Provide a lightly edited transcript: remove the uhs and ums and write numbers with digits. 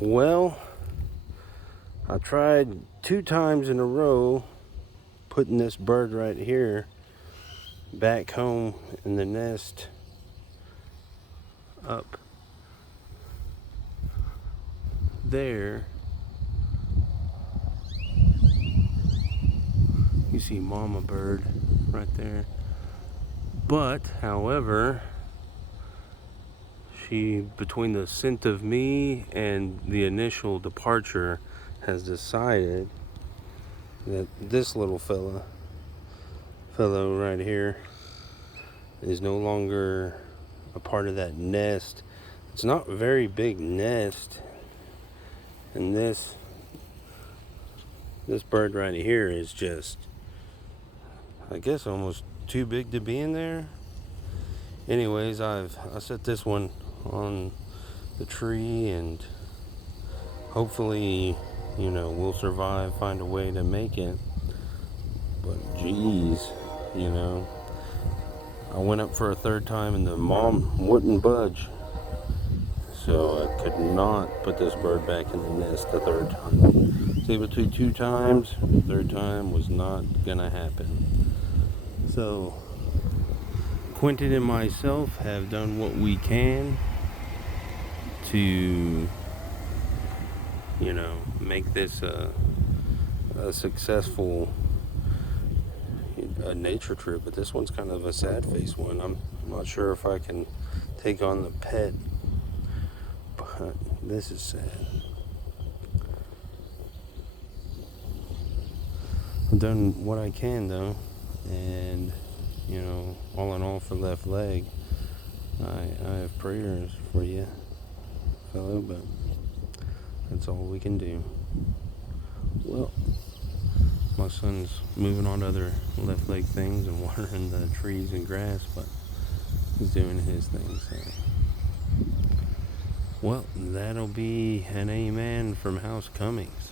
Well, I tried 2 times in a row putting this bird right here back home in the nest up there. You see mama bird right there. But, however, she, between the scent of me and the initial departure, has decided that this little fellow right here is no longer a part of that nest. It's not a very big nest, and this bird right here is just, I guess, almost too big to be in there. Anyways, I set this one on the tree, and hopefully, we'll survive, find a way to make it. But geez, I went up for a third time and the mom wouldn't budge. So I could not put this bird back in the nest the third time. I was able to 2 times. The third time was not gonna happen. So Quentin and myself have done what we can to, make this a successful nature trip. But this one's kind of a sad face one. I'm not sure if I can take on the pet, but this is sad. I've done what I can though, and all in all, for left leg, I have prayers for you, fellow, but that's all we can do. Well, my son's moving on to other left leg things and watering the trees and grass, but he's doing his thing, so. Well, that'll be an amen from House Cummings.